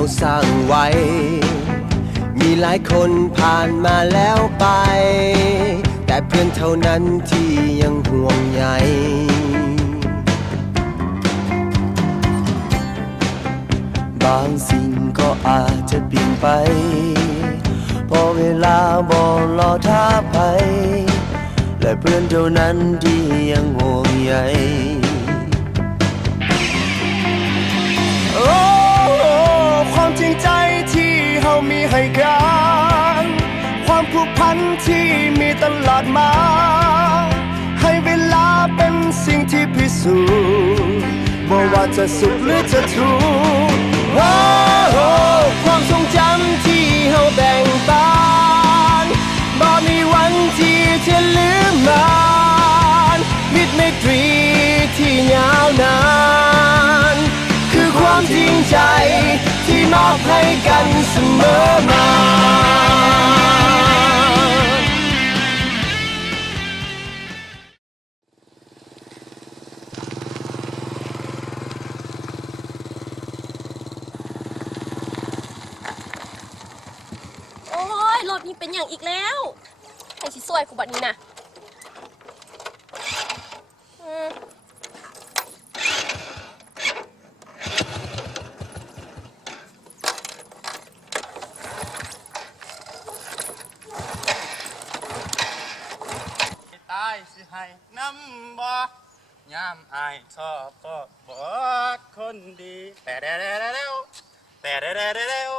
เขาสร้างไว้มีหลายคนผ่านมาแล้วไปแต่เพื่อนเท่านั้นที่ยังห่วงใยบางสิ่งก็อาจจะเปลี่ยนไปพอเวลาบอกรอท่าไปและเพื่อนเท่านั้นที่ยังห่วงใยโอ้ความจริงใจที่เฮามีให้กันความผูกพันที่มีตลอดมาให้เวลาเป็นสิ่งที่พิสูจน์ว่าจะสุขหรือจะทุกข์ความทรงจำที่เฮาแบ่งปันบ่มีวันที่จะลืมมันมิตรไมตรีที่ยาวนานคือความจริงใจที่มอบให้กันเสมอมารถนี้เป็นอย่างอีกแล้วไอ้ชิสวยกูบัดนี้นะตายสิให้น้ำบ่ยามอายชอบก็บอกคนดีแต่เร็วแต่เร็ว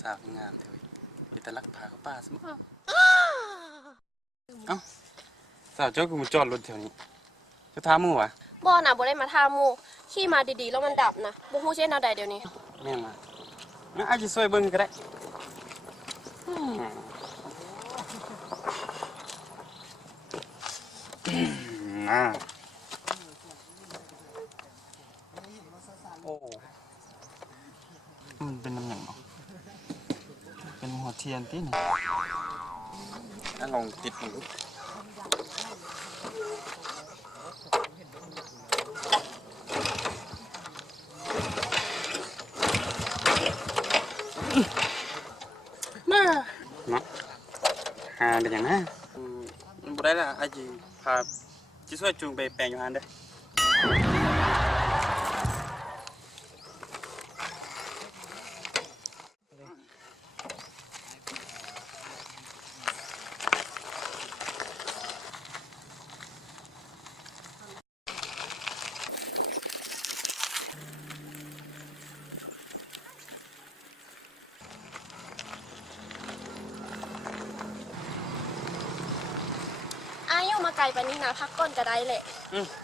สาวงามเถอะเป็นตะลักพาเข้าป่าสมะเอ้าสาวเจ้ากูมาจอดรถแถวนี้จะท้ามู่วะบ่น่ะบ่ได้มาท่ามูขี่มาดีๆแล้วมันดับนะบ่ฮู้เช่นเอาใดเดี๋ยวนี้แม่มางั้นอาจจะช่วยเบิ่งก็ได้น่าโอ้เป็นน้ำหนังเนาะเป็นหัวเทียนที่นี่ถ้าลองติดมันดูมาหาเป็นอย่างนั้นบ่ได้ละอาจีพาจิช่วยจูงไปแปลงอยู่หันเด้ออายุมาไกลปานนี้นะพักก่อนก็ได้แหละ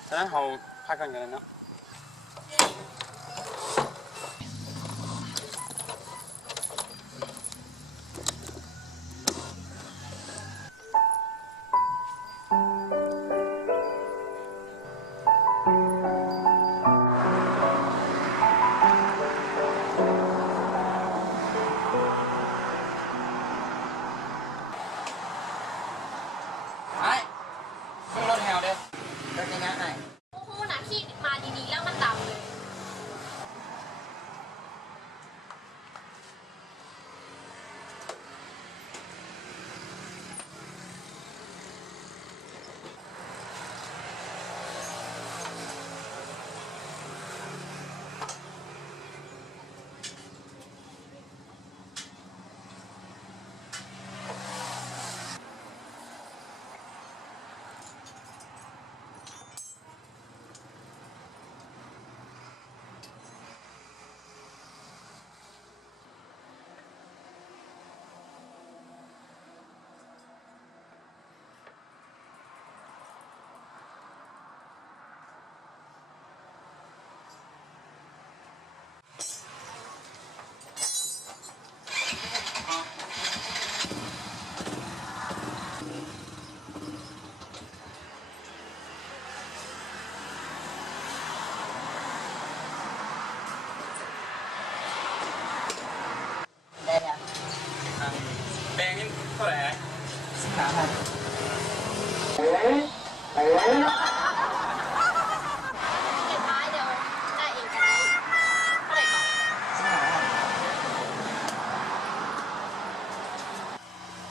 ฉะนั้นเราพักกันกันเนาะขึ้นรถแถวเด้อ โอ้โหน่ะขี่มาดี แบงนี่เท่าไหร่ไอ้ 15,000 เก็บไว้เดี๋ยวได้เองก็ได้เท่าไหร่ก่อน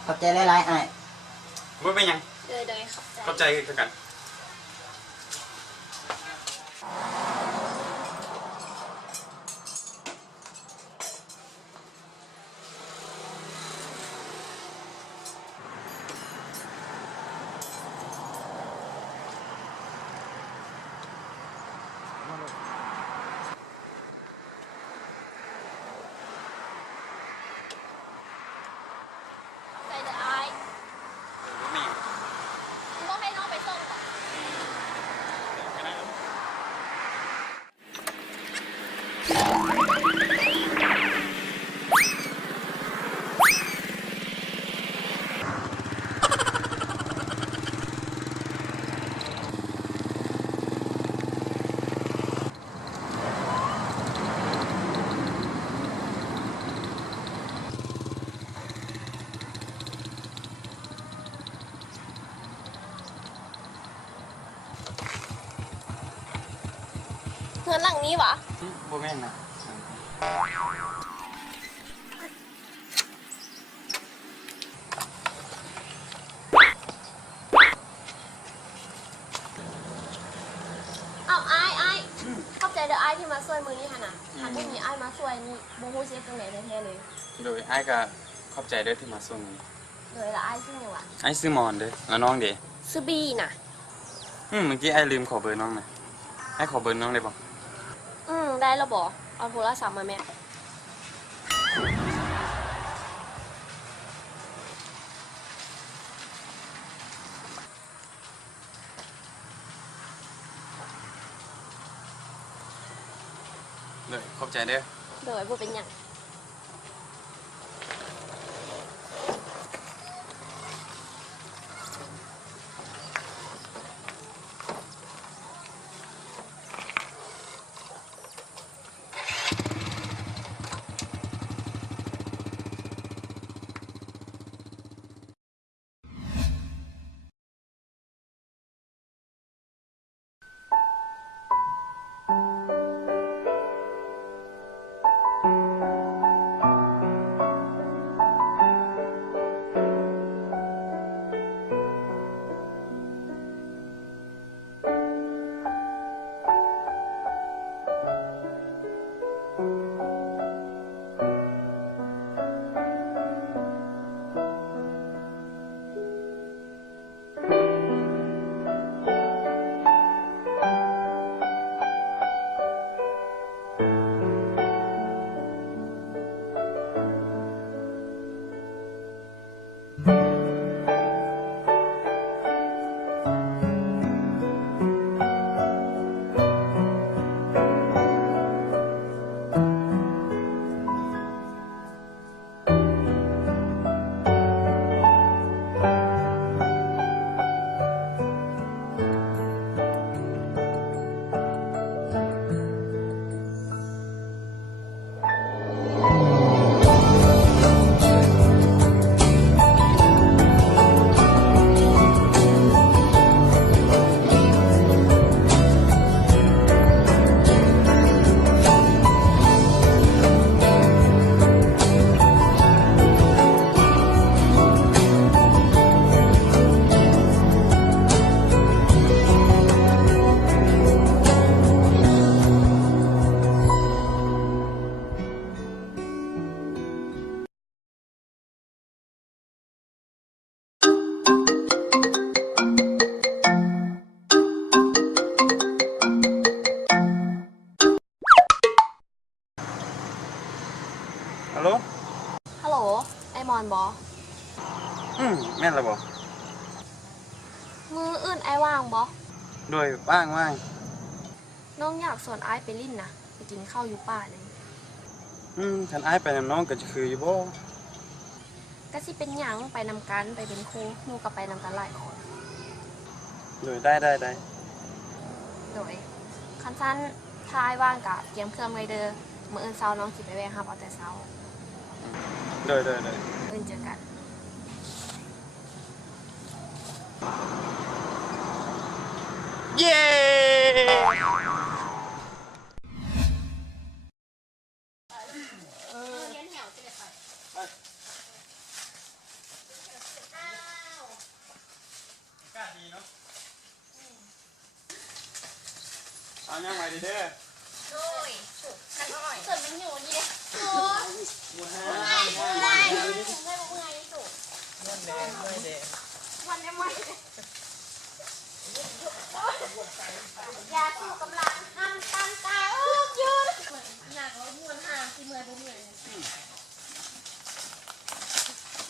ขอบใจหลายๆอ้าย บ่เป็นหยัง เดี๋ยวขอบใจ เข้าใจกันใจเดี๋ยวไอ้ บ่มี ต้องให้น้องไปส่งก่อน เงินหลังนี้หวะ บ่แม่นนะ เอาไอ้ขอบใจเดี๋ยวไอ้ที่มาช่วยมือนี่ค่ะนะถ้าไม่มีไอ้มาช่วยนี่โมโหเสียตรงไหนแท้ๆเลย โดยไอ้ก็ขอบใจเด้อที่มาส่ง โดยละไอ้ซึ่งยังหวะ ไอ้ซื้อหมอนเด้อแล้วน้องเด้ ซื้อบีน่ะ เมื่อกี้ไอ้ลืมขอเบอร์น้องนะไอ้ขอเบอร์น้องได้บ่ ได้แล้วบอกเอาโทรศัพท์มาแม่ เลยขอบใจเด้อ โดยบ่เป็นหยัง ฮัลโหล ฮัลโหลไอมอนบอ แม่นแล้วบ่ มืออื่นไอว่างบอ โดยว่าง น้องอยากสวนไอไปลิ้นนะไปกินข้าวอยู่ป่าเลย คันอ้ายไปนำน้องก็จะคืออยู่บ่ ก็สิเป็นหยังไปนำกันไปเป็นครูหนูกับไปนำกันหลายคน โดยได้ โดยคันสั้นทายว่างกับเตรียมเครื่องไว้เด้อมื้ออื่นเช้าน้องสิไปแวะรับเอาแต่เช้า โดย เอิ้นเจอกัน เอาย่างไปดิเด้อ โอ้ยกันอร่อยส่วนมันอยู่นี่เลยโอ้ยเมื่อยเมื่อยสุดวันไม่ยาสู้กำลังห้ามตั้งตายืนหนักแล้วม้วนห่างที่เมื่อยบ่เมื่อย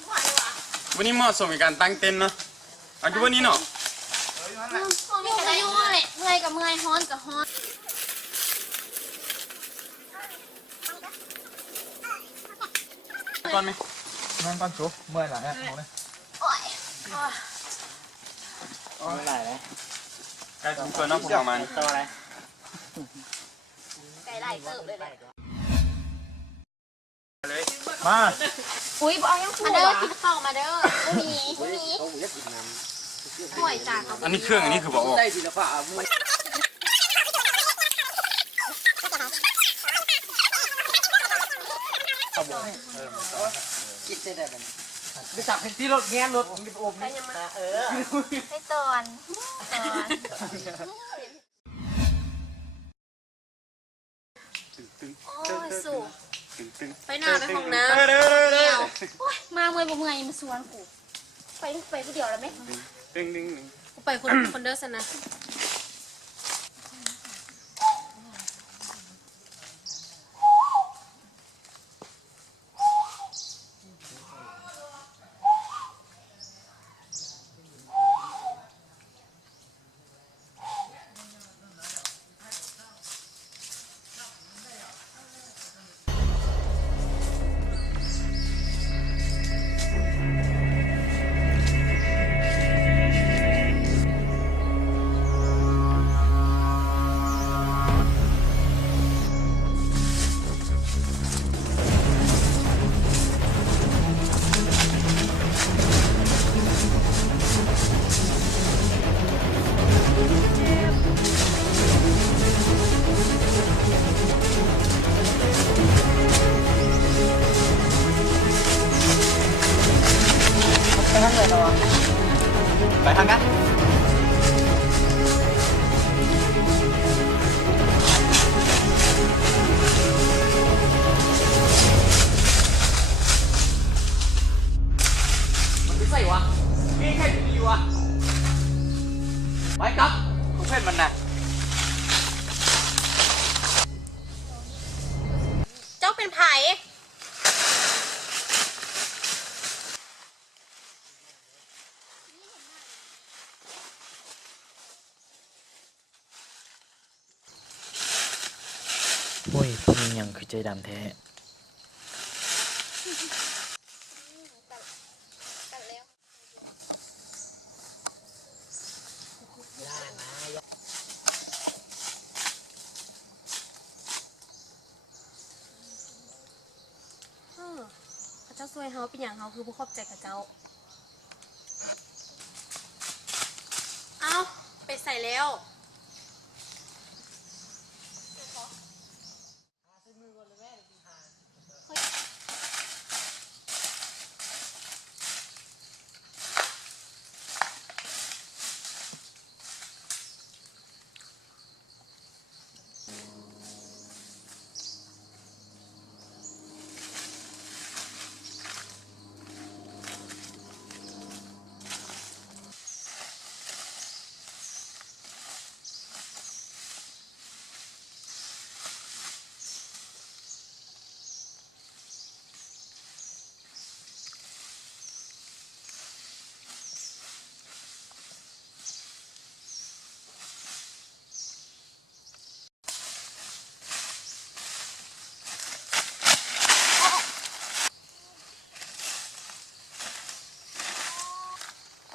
ไหววะ วันนี้เหมาะสมกับการตั้งเต็นท์เนาะเอาอยู่วันนี้เนาะ อยู่กับยุ่งเลยเมื่อยกับเมื่อยฮ้อนกับฮ้อน ก่อนไหม นั่งก้อนชุบเมื่อยหลังเนี่ยมองเลย โอ้ย เมื่อไหร่เลย ใกล้ถึงตัวน้องผมประมาณ ตัวอะไร ไก่ไหลเติบเลยเลย เลย มา อุ้ยเอายังมาเด้อกินข้าวมาเด้อไม่มีห่วยจ้าเขา อันนี้เครื่องอันนี้คือบอกว่า ได้ศิลปะมัน คิดได้แบบนี้ไปจับเห็นที่รถแง้มรถมีโอมนี่ให้ตอนโอ้ยสูบไปหน้าไปห้องน้ำ เด้อ มาเมื่อยบ่เมื่อยมาสวนกูไปกูเดียวแล้วไหม ดึง กูไปคนเด้อสนะไปทางไหนต่อ ไปทางกัน มันไม่ใช่วะนี่แค่ดีวะไปกับเพื่อนมันนะ เจ้าเป็นไผ่ โอ้ยพวกมึงยังคือใจดำแท้ พระเจ้าช่วยเฮาเป็นอย่างเฮาคือผู้ขอบใจกับเจ้าเอาไปใส่แล้ว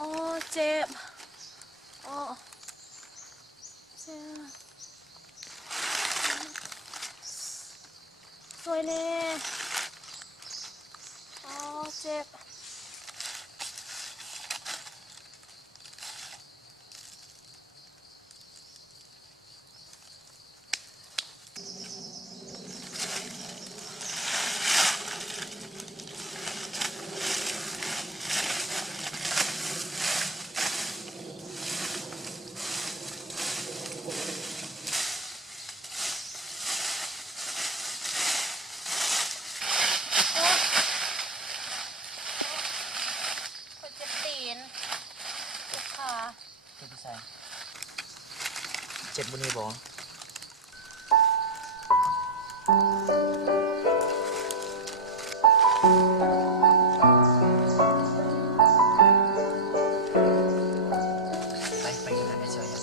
โอ้เจ็บโอ้เจ็บสวยแน่โอ้เจ็บ เจ็บที่ใส่เจ็บบุญนี่บอกไปกันนะไอ้เชียวยัง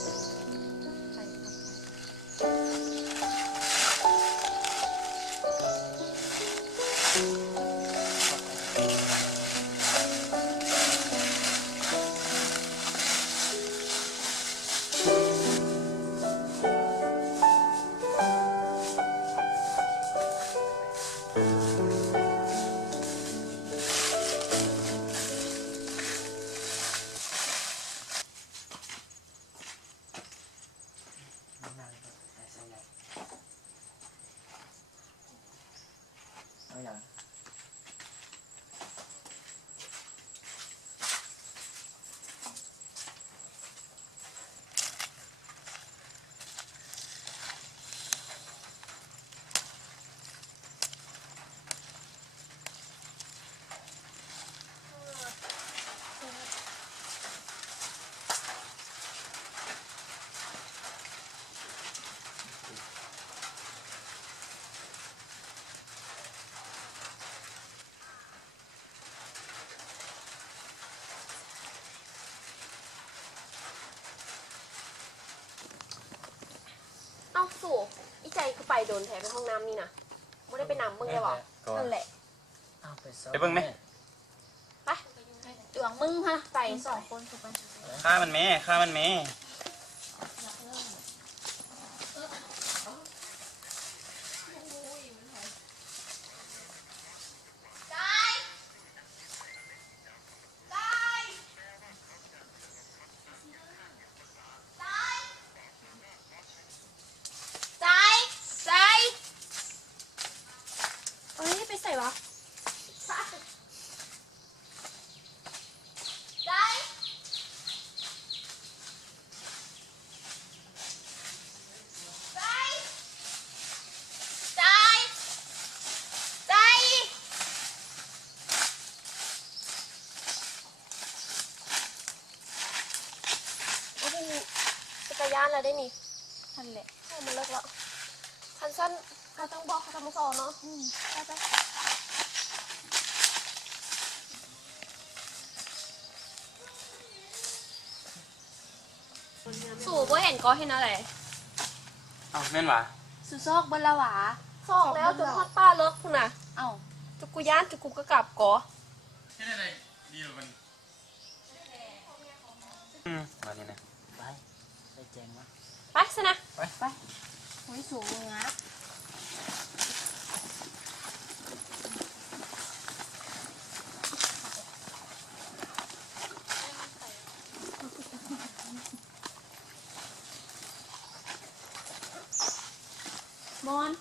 เอาอย่างเอ้าสู่อีใจคือไปโดนแผลไปห้องน้ำนี่นะไม่ได้ไปนำมึงเลยหรอนั่นแหละ เอาไปซ้อ ไปเบิ่งไหม ไปดวงมึงฮะไป2 คนถูกไหม ฆ่ามันแม่ฆ่ามันแม่ ใจใจเอ้ยไปใส่วะใจใจใจใจโอ้โหจักรยานอะไรได้นี่ทันแหละโอ้มันเลิกแล้วคันสั้นเขาต้องบอกเขาต้องสอนเนาะไปไปสู่บ่เห็นก็เห็นอะไร เอาแม่นวะ สู่ซอกบนละหวาซอกแล้วจนทอดป้าเลิกคุณน่ะเอ้าจุกุย่านจุกุก็กลับก่อ แค่ไหนดีกว่ามันวันนี้นะ ไปไปแจงวะ ไปซะนะ ไป โอ้ยสูงนะมอน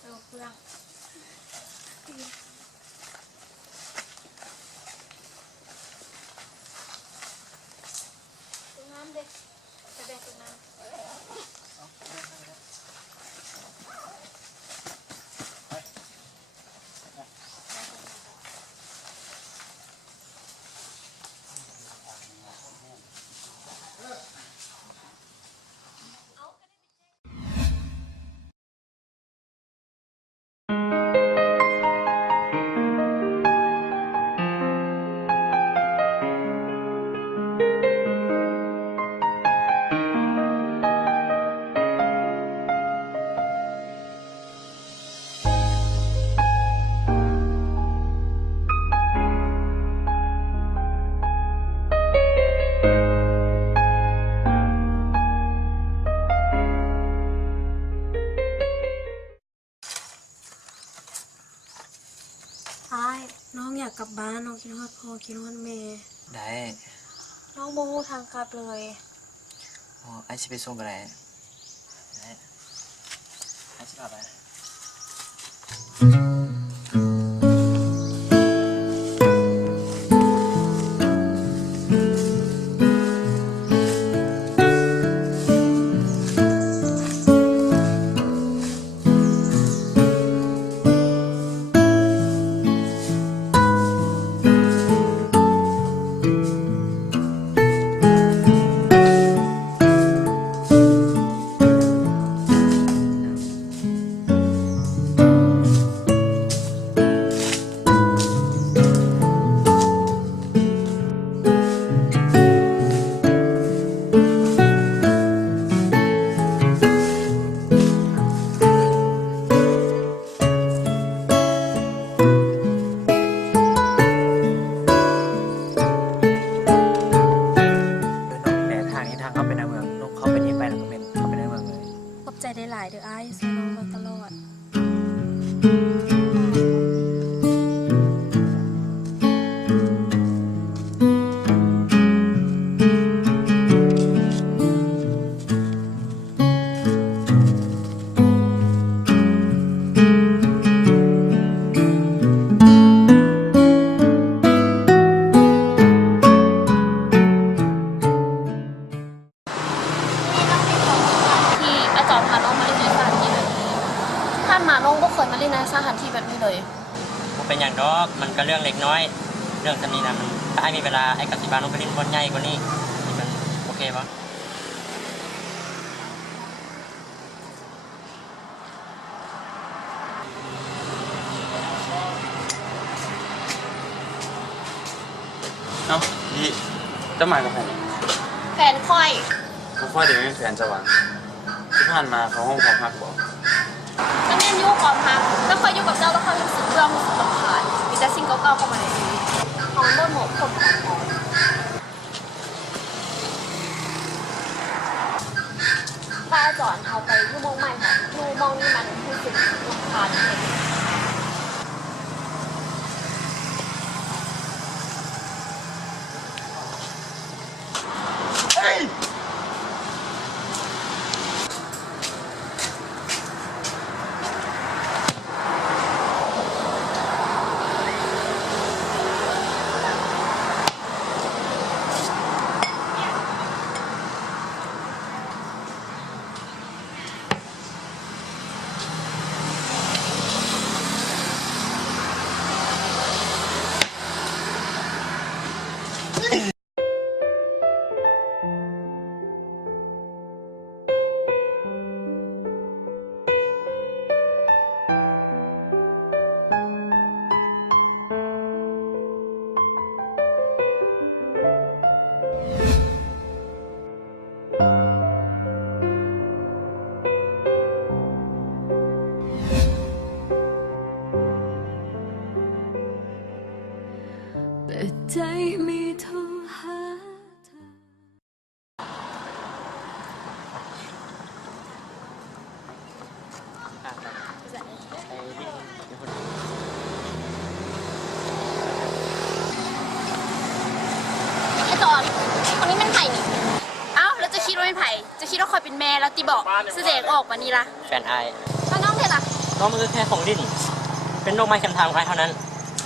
เออเพื่อนน้ำเด็กจะแบกน้ำ น้องอยากกลับบ้านน้องคิดฮอดพ่อคิดฮอดแม่ ได้ น้องโมโหทางกลับเลย อ๋อไอ้สิไปส่งกันได้ได้ไอ้สิพาไป อกมันก็เรื่องเล็กน้อยเรื่องสำนี้นะมันถ้าไอ้มีเวลาไอ้กับสิบาลลงไปเล่นบอลใหญ่กว่านี้นี่มันโอเคปะ เอ้าพี่จะมากับผม แฟนค่อย เขาค่อยเดี๋ยวไม่แฟนจะหวังที่ผ่านมาเขาห้องความพักบอก ก็แม่นยุ่งความฮักแล้วคอยยุ่งกับเจ้าแล้วคอยรู้สึกเบื่อรู้สึกรำคาญมีแต่สิ่งเก่าๆเข้ามาในชีวิตของเมื่อหมดผมของป้าจอนเขาไปยุ่งมองใหม่ค่ะยุ่งมองนี่มันรู้สึกรำคาญเลย แต่ใจไม่โทรหาเธอ ไอ้จอนคนนี้มันไผ่นี่เอ้าแล้วจะคิดว่าเป็นไผ่จะคิดว่าคอยเป็นแม่แล้วตีบอกแสดงออกมานี่ล่ะ แฟนไอ้ แล้วน้องเธอล่ะ น้องมันก็แค่ของดิ้นเป็นโรคไม้คำทางของไอ้เท่านั้น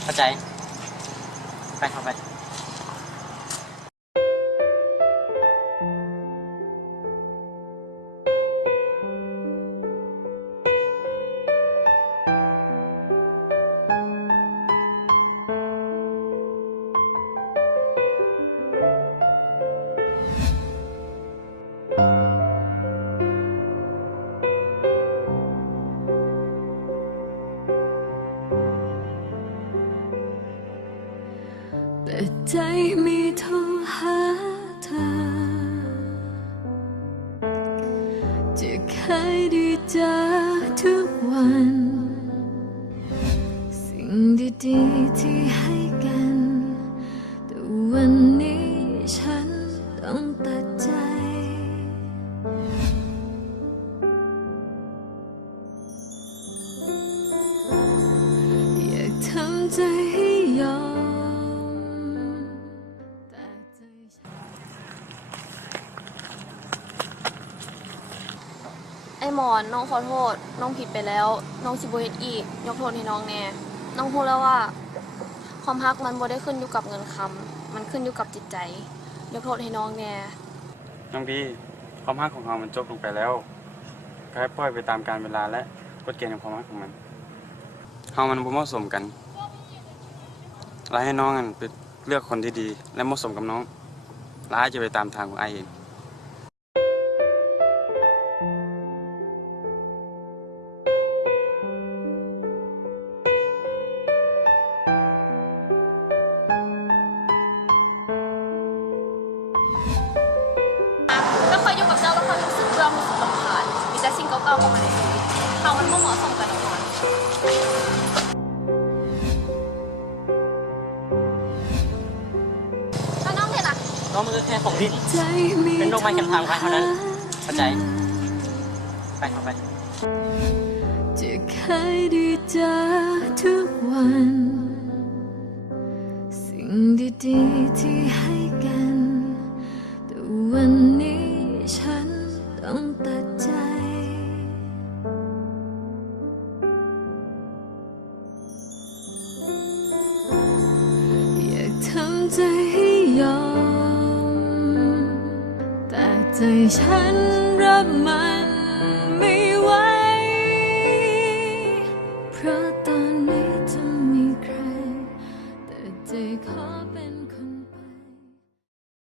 เข้าใจไปเข้าไป แต่ใจไม่โทรหาเธอ จะเคยได้เจอทุกวัน สิ่งดีๆที่ให้กัน แต่วันนี้ฉันต้องตัดใจ อยากทำใจให้ยอม แต่ใจฉัน ไอ้หมอนน้องขอโทษน้องผิดไปแล้วน้องสิบ่เฮ็ดอีกยกโทษให้น้องแน่น้องพูดแล้วว่าความรักมันบ่ได้ขึ้นอยู่กับเงินคำมันขึ้นอยู่กับจิตใจยกโทษให้น้องแน่ น้องพี่ความรักของเรามันจบลงไปแล้วก็ให้ปล่อยไปตามกาลเวลาและกฎเกณฑ์ของความรักของมันเรามันบ่เหมาะสมกันเราให้น้องกันไปเลือกคนที่ดีและเหมาะสมกับน้องแล้วอ้ายจะไปตามทางของอ้ายเองแล้วคอยอยู่กับเจ้าแล้วคอยรู้สึกเบื่อรู้สึกรำคาญมีแต่สิ่งเก่าๆเข้ามาในชีวิตเรามันบ่เหมาะสมกันหรอกแล้วน้องเธอล่ะ น้องมันก็แค่ของดิ้น ใจไม่ เป็นโรคไม้คำทางของไอ้ โทร เท่านั้น หา เข้าใจไปเข้าไป จะเคยได้เจอทุกวัน สิ่งดีๆที่ให้กัน แต่วันนี้ฉันต้องตัดใจ อยากทำใจให้ยอม แต่ใจฉันรับมัน